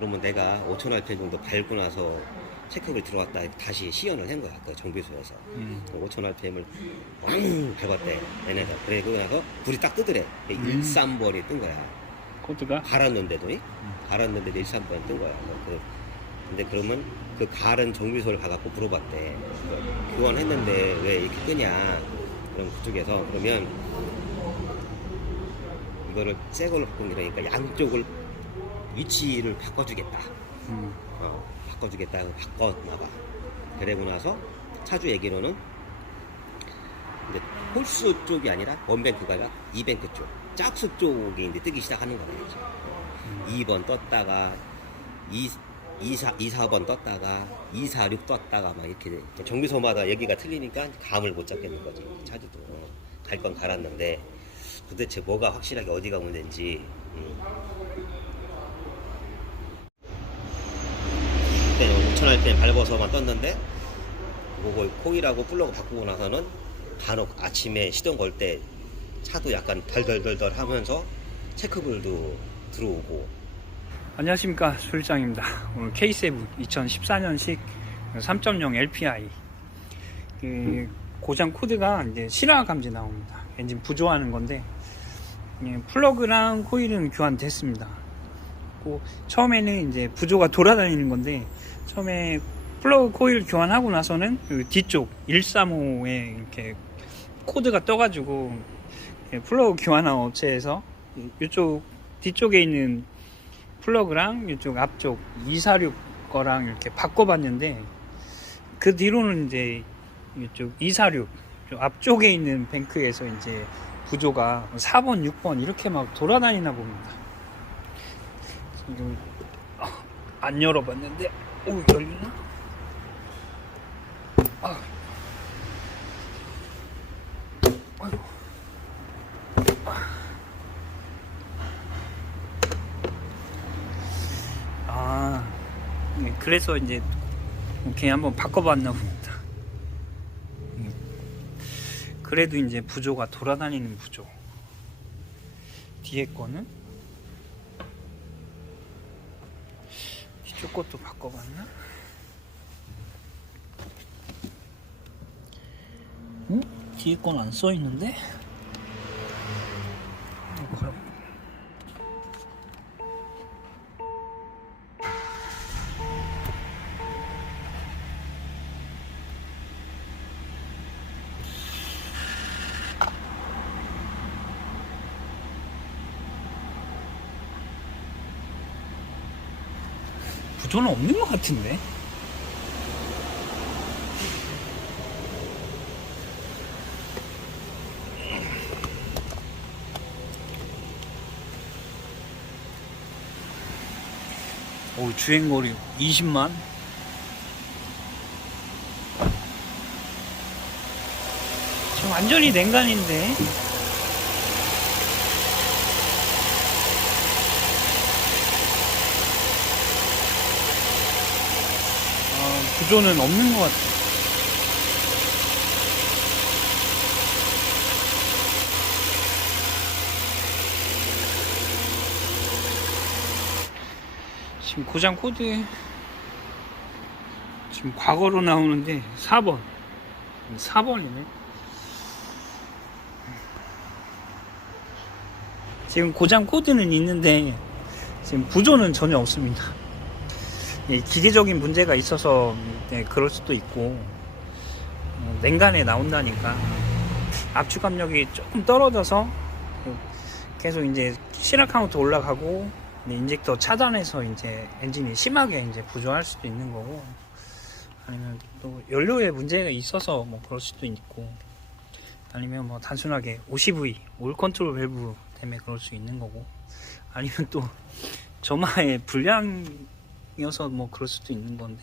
그러면 내가 5천 RPM 정도 밟고 나서 체크를 들어왔다. 다시 시연을 한 거야 그 정비소에서. 음. 5천 RPM을 왕 밟았대 얘네가. 그래 그러고 나서 불이 딱 뜨더래. 음. 13번이 뜬 거야. 코드가? 갈았는데도? 이? 갈았는데도 13번이 뜬 거야. 그, 근데 그러면 그 갈은 정비소를 가갖고 물어봤대. 그 교환했는데 왜 이렇게 끄냐? 그럼 그쪽에서 그러면 이거를 새 걸로 바꾼 거니까 양쪽을 위치를 바꿔주겠다 음. 어, 바꿔주겠다 고 바꿨나봐 그러고 나서 차주 얘기로는 이제 홀수 쪽이 아니라 원뱅크가 아니라 이뱅크 쪽 짝수 쪽이 이제 뜨기 시작하는 거네 이제 2번 떴다가 2, 2, 4, 2, 4번 떴다가 2, 4, 6 떴다가 막 이렇게 돼. 정비소마다 얘기가 틀리니까 감을 못 잡겠는 거지 차주도 어, 갈건 갈았는데 도대체 뭐가 확실하게 어디가 문제인지 음. 그때는 5천 RPM 밟아서만 떴는데 그거 코일하고 플러그 바꾸고 나서는 간혹 아침에 시동 걸 때 차도 약간 덜덜덜덜 하면서 체크불도 들어오고 안녕하십니까 수일장입니다. 오늘 K7 2014년식 3.0 LPI 그 고장 코드가 이제 실화 감지 나옵니다. 엔진 부조하는 건데 예, 플러그랑 코일은 교환됐습니다. 그 처음에는 이제 부조가 돌아다니는 건데 처음에 플러그 코일 교환하고 나서는 그 뒤쪽 135에 이렇게 코드가 떠가지고 예, 플러그 교환한 업체에서 이쪽 뒤쪽에 있는 플러그랑 이쪽 앞쪽 246 거랑 이렇게 바꿔봤는데 그 뒤로는 이제 이쪽 246 앞쪽에 있는 뱅크에서 이제 부조가 4번, 6번 이렇게 막 돌아다니나 봅니다. 지금 어, 안 열어봤는데 오 열리나? 아. 아이고. 아, 네, 그래서 이제 오케이 한번 바꿔봤나 봅니다. 음. 그래도 이제 부조가 돌아다니는 부조. 뒤에 거는 뒤쪽 것도 바꿔봤나? 어? 뒤에 건 안 써 있는데? 부조는 없는 것 같은데? 오, 주행거리 20만? 지금 완전히 냉간인데? 아, 구조는 없는 것 같아. 지금 고장 코드 지금 과거로 나오는데 4번. 4번이네. 지금 고장 코드는 있는데 지금 부조는 전혀 없습니다. 예, 기계적인 문제가 있어서 네, 그럴 수도 있고 어, 냉간에 나온다니까. 압축 압력이 조금 떨어져서 계속 이제 실화 카운트 올라가고 네, 인젝터 차단해서 이제 엔진이 심하게 이제 부조할 수도 있는 거고 아니면 또 연료에 문제가 있어서 뭐 그럴 수도 있고 아니면 뭐 단순하게 OCV 올 컨트롤 밸브 때문에 그럴 수 있는 거고 아니면 또 점화의 불량 이어서 뭐 그럴 수도 있는 건데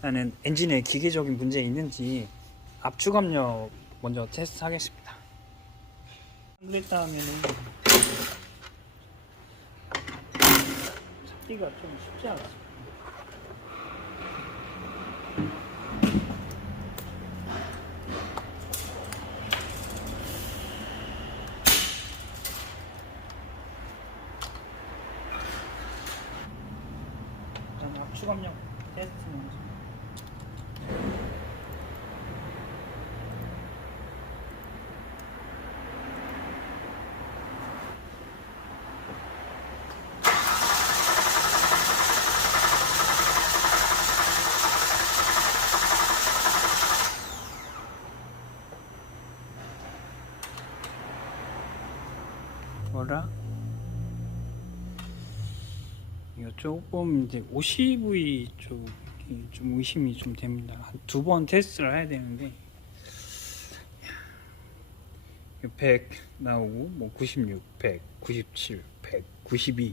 나는 엔진에 기계적인 문제 있는지 압축 압력 먼저 테스트 하겠습니다. 그랬다 하면은 찾기가 좀 쉽지 않았어요. 압축압력 테스트 먼저. 뭐라? 이거 조금 이제 50V 쪽이 좀 의심이 좀 됩니다. 한 두 번 테스트를 해야 되는데 100 나오고 뭐 96, 100, 97, 100, 92.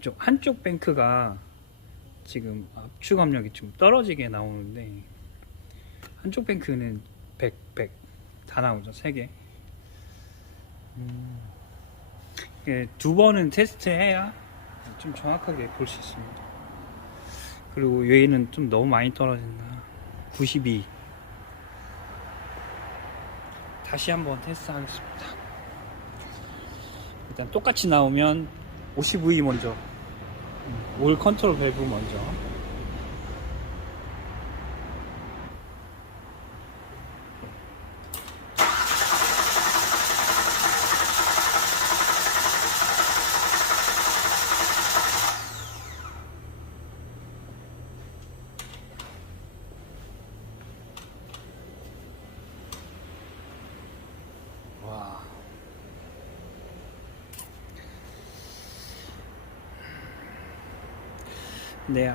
좀 한쪽 뱅크가 지금 압축 압력이 좀 떨어지게 나오는데 한쪽 뱅크는 100, 100 다 나오죠. 세 개. 음. 예, 두 번은 테스트해야 좀 정확하게 볼 수 있습니다. 그리고 얘는 좀 너무 많이 떨어진다. 92. 다시 한번 테스트 하겠습니다. 일단 똑같이 나오면 50V 먼저. 음, 올 컨트롤 밸브 먼저.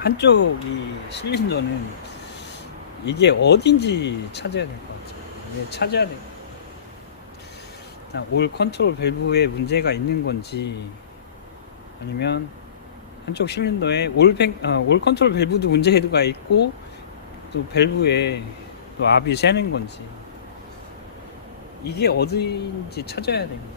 한쪽이 실린더는 이게 어딘지 찾아야 될 것 같아요. 네, 찾아야. 일단 올 컨트롤 밸브에 문제가 있는 건지 아니면 한쪽 실린더에 올, 뱅, 아, 올 컨트롤 밸브도 문제가 있고 또 밸브에 또 압이 새는 건지 이게 어디인지 찾아야 됩니다.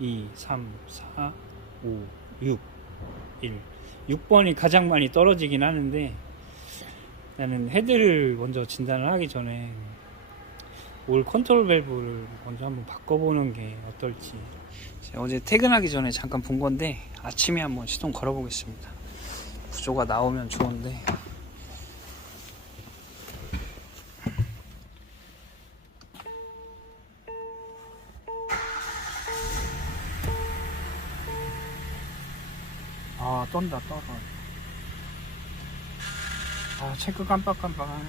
이, 3, 4, 5, 6, 1. 6번이 가장 많이 떨어지긴 하는데 나는 헤드를 먼저 진단을 하기 전에 올 컨트롤 밸브를 먼저 한번 바꿔보는 게 어떨지. 어제 퇴근하기 전에 잠깐 본 건데 아침에 한번 시동 걸어보겠습니다. 구조가 나오면 좋은데 아 떤다 떨어 아 체크 깜빡깜빡하네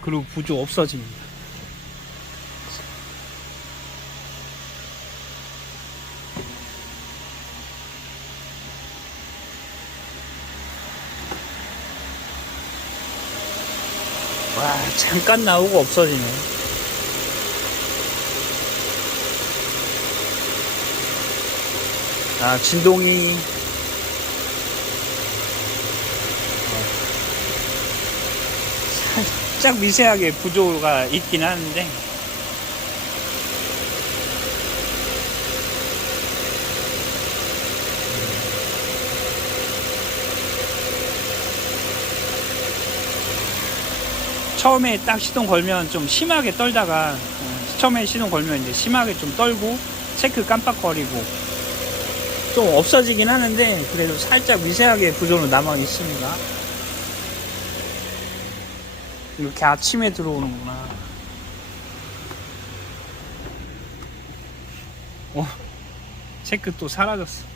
그리고 구조 없어집니다. 와 잠깐 나오고 없어지네 아, 진동이. 살, 살짝 미세하게 부조가 있긴 하는데. 처음에 딱 시동 걸면 좀 심하게 떨다가 어, 처음에 시동 걸면 이제 심하게 좀 떨고 체크 깜빡거리고 좀 없어지긴 하는데 그래도 살짝 미세하게 부조는 남아 있습니다. 이렇게 아침에 들어오는구나. 어, 체크 또 사라졌어.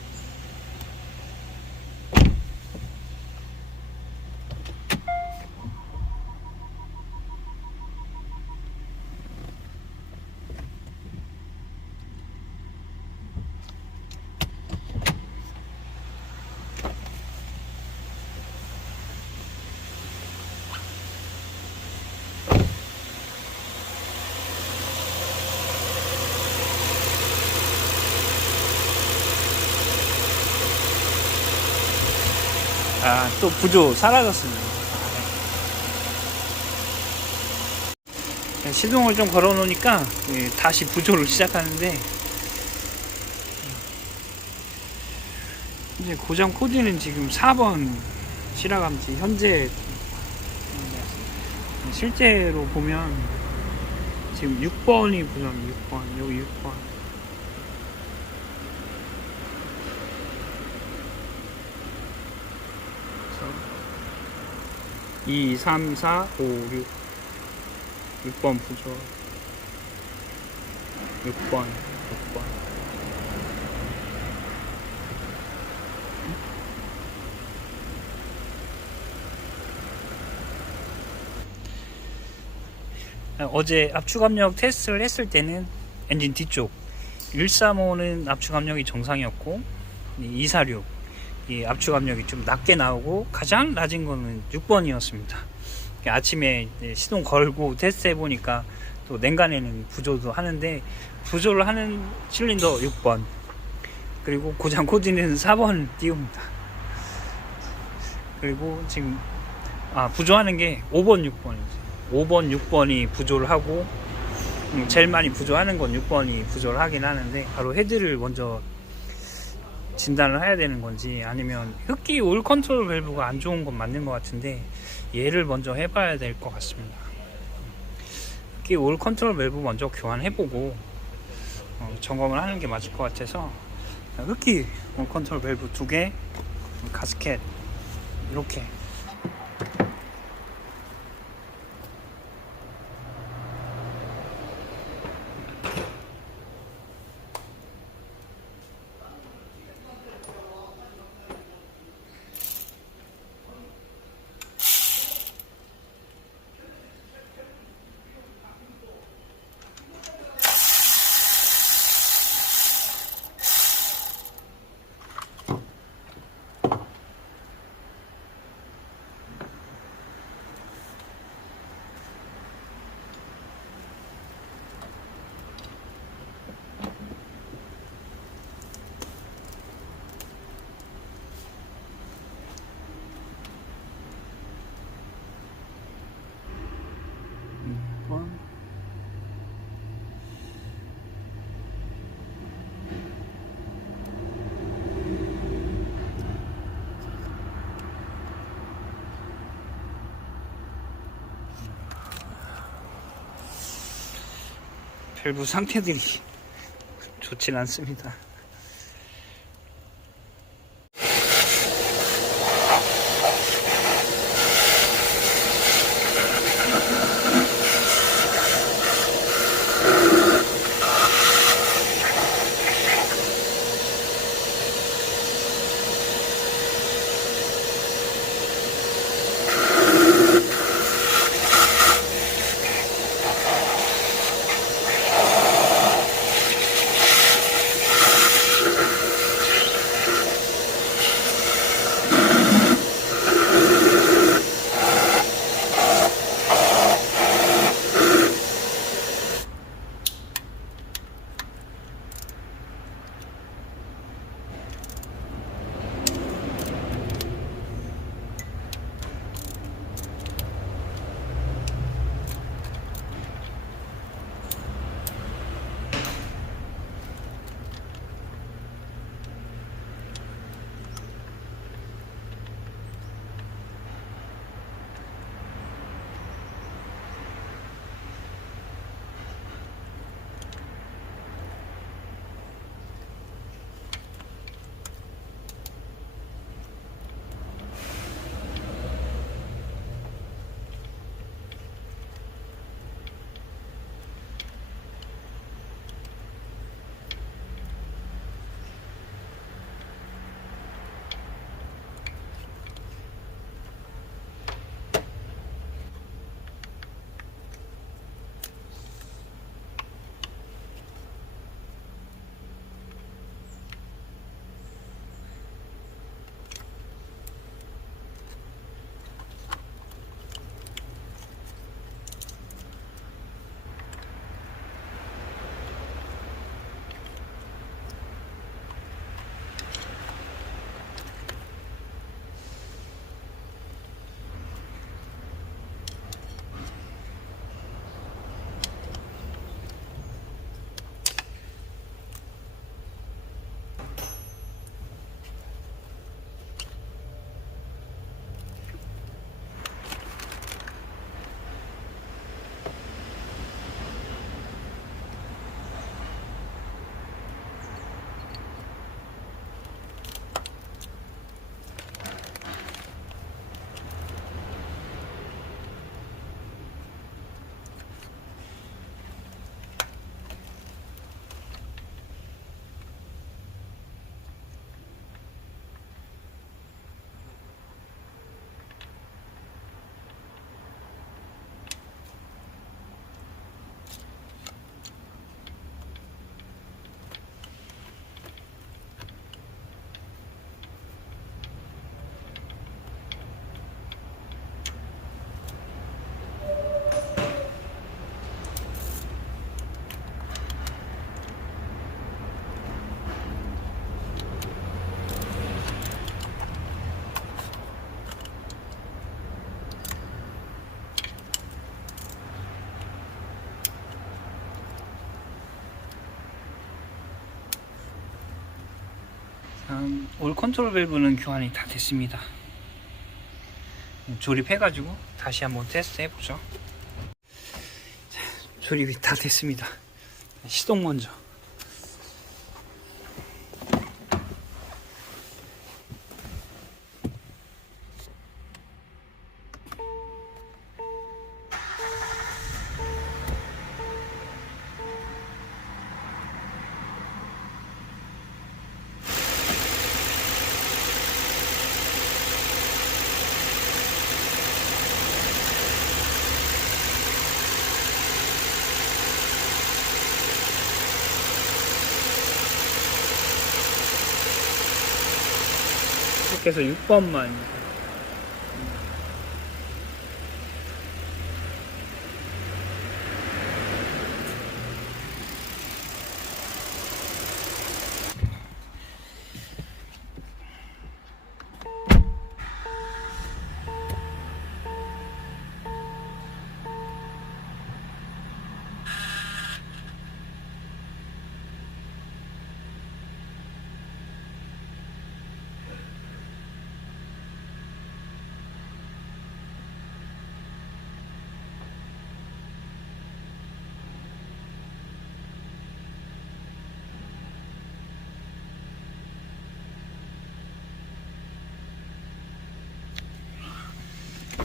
아, 또 부조 사라졌습니다. 네, 시동을 좀 걸어 놓으니까 예, 다시 부조를 시작하는데 이제 고장 코드는 지금 4번 실화감지 현재 실제로 보면 지금 6번이 부정 6번 여기 6번 2, 3, 4, 5, 6 6번 부조 6번 6번. 어제 압축 압력 테스트를 했을 때는 엔진 뒤쪽. 135는 압축 압력이 정상이었고 246 이 압축 압력이 좀 낮게 나오고 가장 낮은 거는 6번이었습니다. 아침에 시동 걸고 테스트 해보니까 또 냉간에는 부조도 하는데 부조를 하는 실린더 6번 그리고 고장 코드는 4번 띄웁니다. 그리고 지금 아 부조하는 게 5번 6번이죠. 5번 6번이 부조를 하고 음, 제일 많이 부조하는 건 6번이 부조를 하긴 하는데 바로 헤드를 먼저 진단을 해야 되는 건지 아니면 흡기 올 컨트롤 밸브가 안 좋은 건 맞는 것 같은데 얘를 먼저 해봐야 될 것 같습니다. 흡기 올 컨트롤 밸브 먼저 교환해보고 어, 점검을 하는 게 맞을 것 같아서 흡기 올 컨트롤 밸브 두 개, 가스켓 이렇게 번 밸브 상태들이 좋진 않습니다. 올 컨트롤 밸브는 교환이 다 됐습니다. 조립해 가지고 다시 한번 테스트 해보죠. 자, 조립이 다 됐습니다. 시동 먼저. 해서 6번만.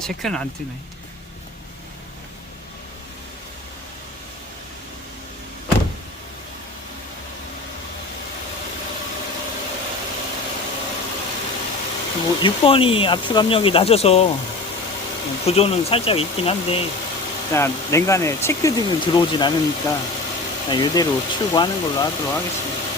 체크는 안 뜨네. 그리고 6번이 압축 압력이 낮아서 구조는 살짝 있긴 한데 냉간에 체크등은 들어오진 않으니까 그냥 이대로 출고하는 걸로 하도록 하겠습니다.